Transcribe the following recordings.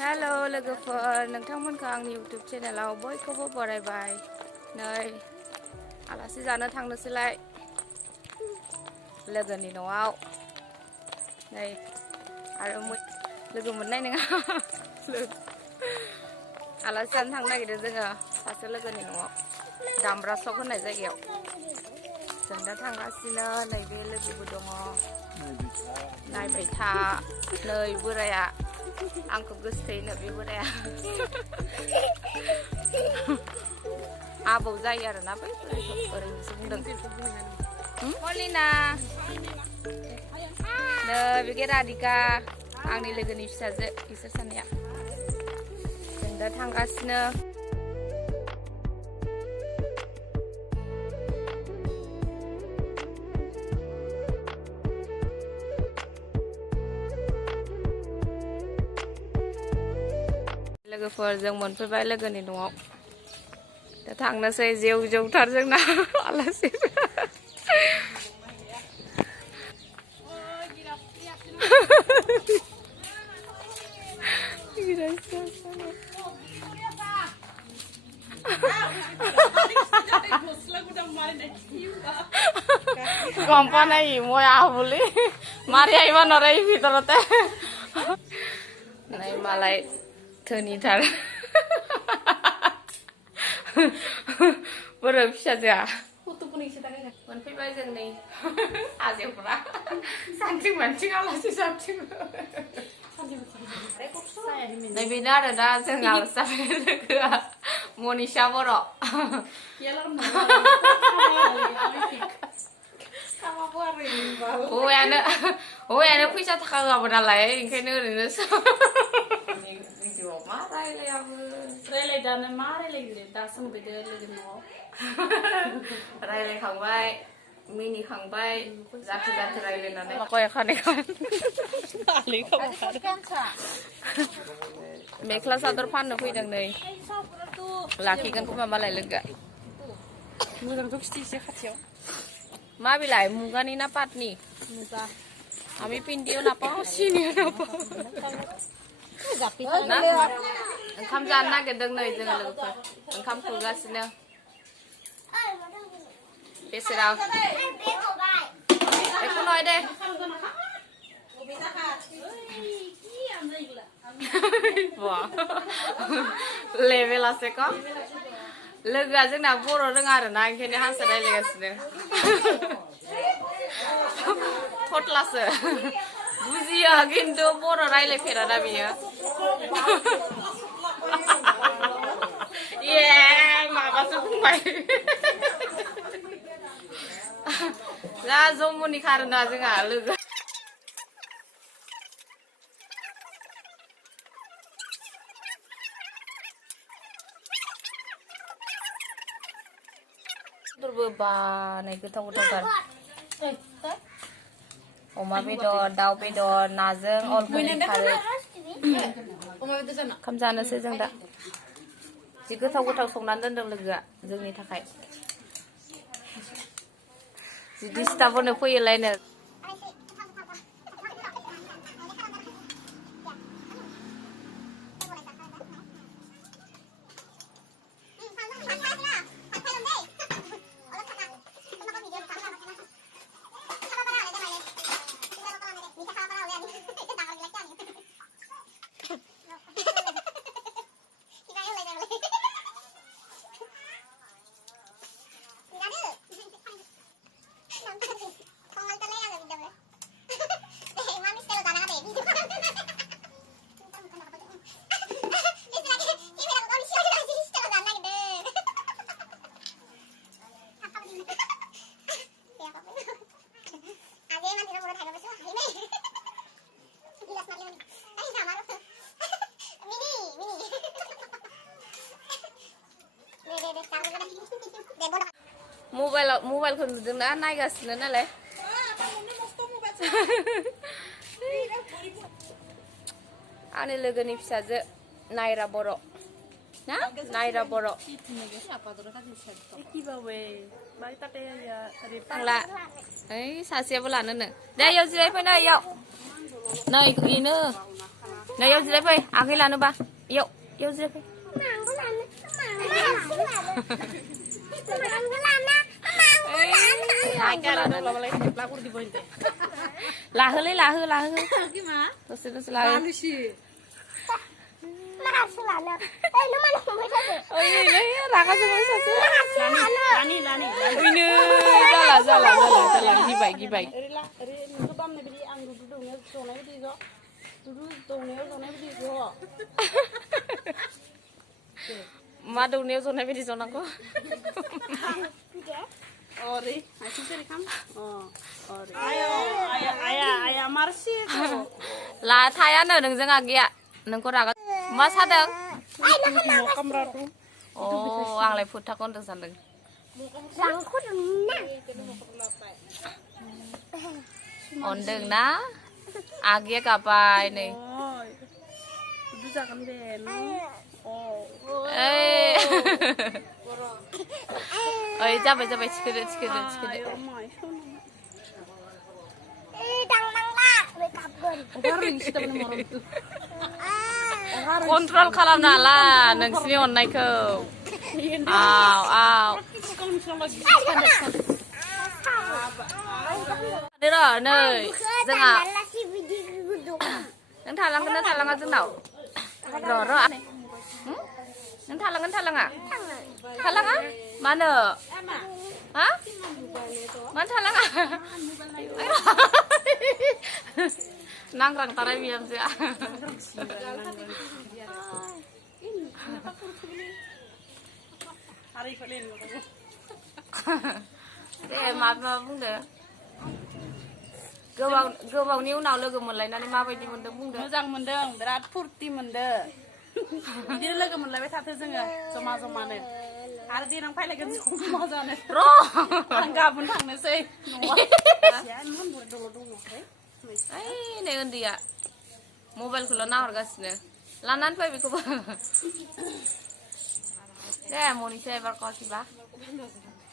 हेल' लोगोफोर नोंथांमोनखौ आंनि इउटुब चेनेलाव बयखौबो बरायबाय। नै आलासि जानो थांनोसैलाय लोगोनि न'आव। नै आरो लोगो मोननाय नङा आलासि जानो थांनो नागिरदों जोङो सासे लोगोनि न'आव दामब्रा सक होननाय जायगायाव। जों दा थांगासिनो नैबे लोगोबो दङ। नायबाय था नै बोराया आंखौ गोसोथोयोनो बे बोराया आबौ जायो आरोना बै बोरायखौ ओरैनोसो बुंदों। मलिना नै बेगे राधिका आंनि लोगोनि फिसाजो बिसोर सानैया। जों दा थांगासिनो। लोगोफोर जों मोनफैबाय लोगोनि न'आव। दा थांनोसै जेव जेवथार जोंना आलासि। গম পোৱা নাই মই আহ বুলি মাৰি আহিব নোৱাৰে ভিতৰতে। নাই মালাই धोनिथार बोरो फिसाजोआ मोनफैबाय जों नै आजेवफ्रा सानथिं मानथिं आलासि जाबथिं नै बेनो आरो दा जों आलासि जाफैनाय लोगोआ मनिषा बर'। हौवायानो फैसा थाखा होआबो नालाय ओंखायनो ओरैनो मा रायलायाबो रायलायदानो मा रायलायनो दा सोंफैदो लोगो न'आव रायलायखांबाय मिनिखांबाय जाथो जाथो रायलायनानै मेख्ला सादर फाननो फैदों नै लाखिगोन खोमा मालाय लोगोआ। मोजांथ' खिथि एसे खाथियाव मा बिलाइ मुगानि ना पाटनि? मुगा आमी पिन्डियाव नापाव सिनियाव नापाव ओंखाम जानो नागिरदों नै जोङो लोगोफोर ओंखाम खुरगासिनो। बेसेरा बेखौ नय दे लेभेलासो क लोगोआ जोंना बर' रोङा आरोना ओंखायनो हारसा रायलायगासिनो थथलासो बुजियो खिन्थु बर' रायलायफेराना बियो। ए माबासो बुंबाय जा जमुनि खारोना जोंहा लोगो। बेदरबो बानाय गोथाव गोथावथार अमा बेदर दाउ बेदर नाजों अलकबि खारै ओंखाम जानोसै जों दा। जि गोथाव गोथाव संनानै दोनदों लोगोआ जोंनि थाखाय। जि डिस्टार्बनो फैयोलायनो। मबाइलखौ नुदोंना नायगासिनो नालाय आंनि लोगोनि फिसाजो नायरा बर' ना नायरा बर' थांला ओइ सासेयाबो लानोनो दे इयाव जिरायफैनो इयाव नै इनो नै याव जिराय फै आखाइ लानोबा याव जिराय फै लाहोलै लाहो दसे दसे लाहो रागा जोंबाय सासे जाला गिबाय मा दौनायाव जनाय बायदि जनांगौ ला थायानो नोंजों आगैया नोंखौ रागा मा सादों अ आंलाय फोथाखौ होनदों सानदों अनदों ना आगैया गाबाय नै ओइ जाबाय थिखोदो कन्ट्रल खालामनो हाला नोंसिनि अननायखौ र' नै जोंहा नों थालांगोन ना थालाङा जोंनाव र' नों थालाङा मानो हा मानो थालाङा नांग्रांथारा बिहामजोआ दे माबा बुंदो गोबावनि उनाव लोगो मोनलायनानै माबायदि मोनदों बुंदो मोजां मोनदों बिराद फुर्ति मोनदों बिदिनो लोगो मोनलायबाय थाथों जोङो जमानो आरो देनां फैलायगोन जमा जानो र' आं गाबोन थांनोसै नै उन्दैया मबाइलखौल' नाहरगासिनो लानानै फै बेखौबो दे मनिसा एबार कसिबा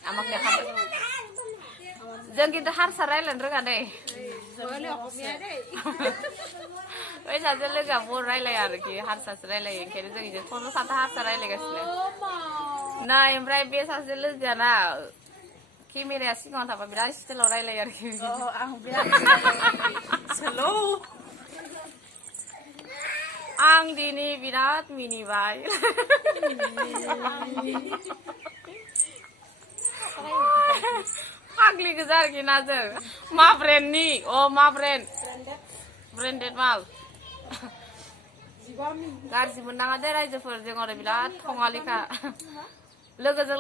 आमाक देखाबाय जों खिन्थु हारसा रायज्लायनो रोङा दै बै सासे लोगोआ बर' रायज्लाया आरोखि हारसासो रायज्लायो ओंखायनो जों इजों खनल' साथा हारसा रायज्लायगासिनो नै ओमफ्राय बे सासे लोगोआ ना केमेराया सिगाङाव थाबा बिराद स्टाइलाव रायज्लायो आरोखि आं दिनै बिराद मिनिबाय फाग्लि गोजा आरोखि ना जों मा ब्रेन्डनि मा ब्रेन्डेड माल गाज्रि मोननाङा दे रायजोफोर जों आरो बिराद थङालिखा लोगोजों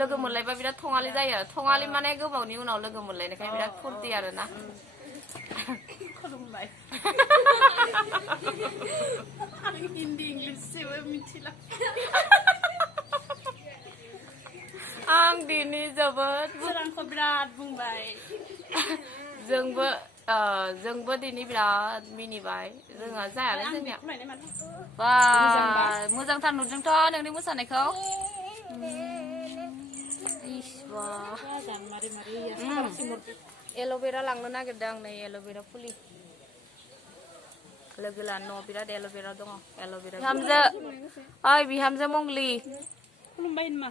लोगो मोनलायबा बिराद थङालि जायो थङालि माने गोबावनि उनाव लोगो मोनलायनायखाय बिराद फुर्ति आरोना खुलुमबाय हिन्दी इंलिस जेबो मिथिला आं दिनै जोबोद सोरांखौ बिराद बुंबाय जोंबो दिनै बिराद मिनिबाय रोङा जायालै जोंनिया बा मोजांथार नुदोंथ' नोंनि मोसानायखौ एल'भेरा लांनो नागिरदों आं नै एल'भेरा फुलि लोगो लानो न'आव बिराद एल'भेरा दङ एल'भेरा बिहामजो ओइ बिहामजो मंगली खुलुमबाय होनमा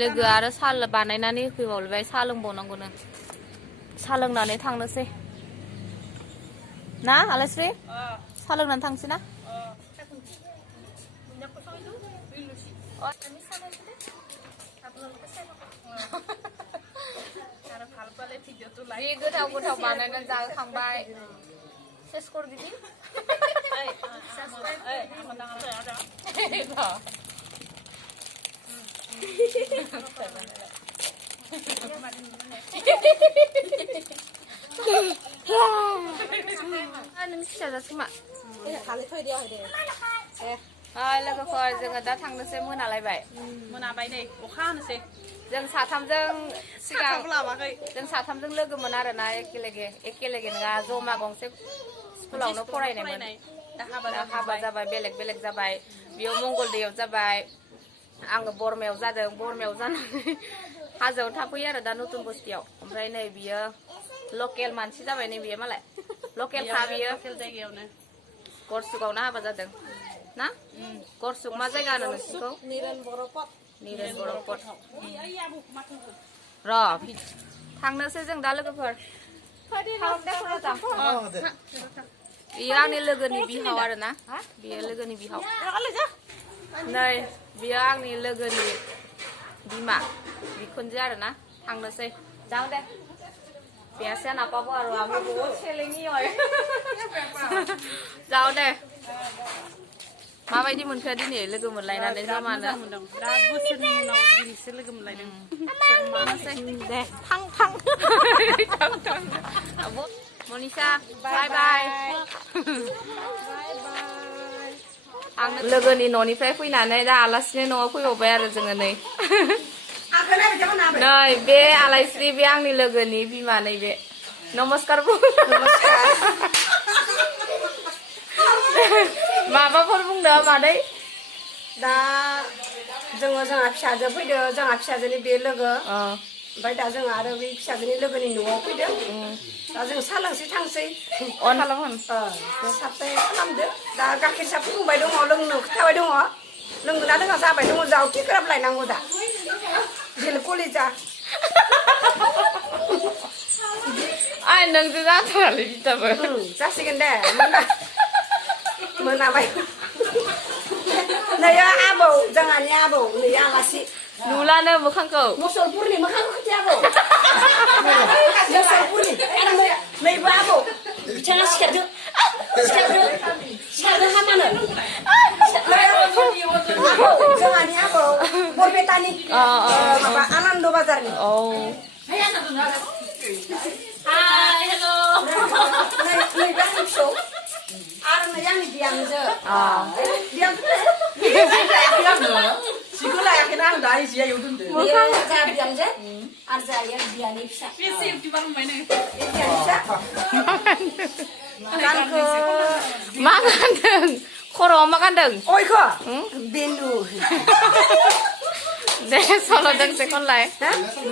लोगो आरो साहा बानायनानै होफैबावलायबाय साहा लोंबावनांगौनो साहा लोंनानै थांनोसै ना आलायस्रि साहा लोंनानै थांसै ना जि गोथाव बानायनानै जाखांबाय सेस कर गिदि नों फिसा जासै मा लोगोफोर जोङो दा थांनोसै मोनालायबाय मोनाबाय नै अखा हानोसै जों साथामजों सिगां लामाखै जों साथामजों लोगोमोन आरोना एखेलेगे नङा जमा गंसे स्कुलावनो फरायनायमोन दा हाबा जाबाय बेलेग बेलेग जाबाय बेयाव मंगलदैयाव जाबाय आङो बरमायाव जादों बरमायाव जानानै हाजोआव थाफैयो आरो दा नतुन बस्तियाव ओमफ्राय नै बियो लकेल मानसि जाबाय नै बियो मालाय लकेलखा बियो जायगायावनो गरसुगावनो हाबा जादों ना गरसुग मा जायगा होनो नोंसोरखौ निरेन बर' पट र' थांनोसै जों दा लोगोफोर बेयो आंनि लोगोनि बिहाव आरो ना बेयो लोगोनि बिहाव नै बेयो आंनि लोगोनि बिमा बिखुनजो आरो ना थांनोसै जाओ दे biasa apa baru aku buat selling ini oi जाओ दे माबायदि मोनखो दिनै लोगो मोनलायनानै जमानो बिराद बोसोरनि उनाव दिनैसो लोगो मोनलायदों जमानोसै दे थां आब' मनिषा बाय बाय आं लोगोनि न'निफ्राय फैनानै दा आलासिनि न'आव फैबावबाय आरो जोङो नै नै बे आलायस्रि बे आंनि लोगोनि बिमा नैबे नमस्कार माबाफोर बुंदो मादै दा जोंहा फिसाजो फैदो जोंहा फिसाजोनि बे लोगो ओमफ्राय दा जों आरो बे फिसाजोनि लोगोनि न'आव फैदो दा जों सालांसै थांसै अन खालामहन साबसे खालामदो दा गाइखेर साहा फुदुंबाय दङ लोंनो खोथाबाय दङ लोंगोना लोङा जाबाय दङ जावथि गोराब लायनांगौ दा जेल कलेजा आइ नोंजों जाथारालै बिदाबो जासिगोन दे मोनाबाय नै आबौ जोंहानि आबौ नै आलासि नुलानो मोखांखौ मुसलपुरनि मोखांखौ खोथि आबौ मुसलपुरनि नैबो आबौ बिथाङा सिखारदो हामानो जोंहानि आबौ बरपेटानि माबा आनन्द बाजारनि हाय हेल' नैबे आंनि फिसौ आरो नै आंनि बिहामजो 지금 लायाखैना आं दा जिया एव दोनदो जा बिहामजो आरो जायो बियानि फिसा बेसे बिबार मोनबाय नों बियानि फिसा गानखौ मा गानदों खर'आव मा गानदों अयखौ बेनु दे सल' दोंसे खनलाय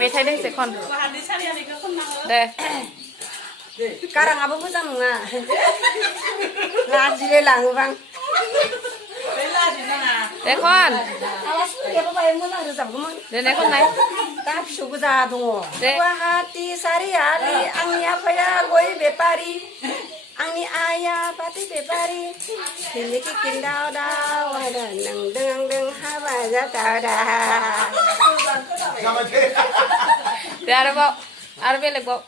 मेथाइ दोंसे खन हादै सारियानिखौ खननाङो दे गाराङाबो मोजां नङा लाजिलाय लाङोबां दे खन आलासि फैयाबो बाहाय मोजां रोजाबगौमोन दे खननाय दा फिसौ गोजा दङ दे गुवाहाटि सारियालि आंनि आफाया गय बेपारि आंनि आइया फाथै बेपारि हिन्दिखि खिन्दाव दाव नोंदों आंदों हाबा जाथाव दा दे आरोबाव आरो बेलेगबाव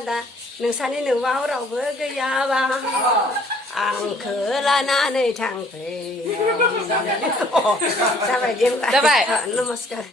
आदा नोंसानि न'आव रावबो गैयाबा आंखौ लानानै थांफै जाबाय दे होमबा जाबाय नमस्कार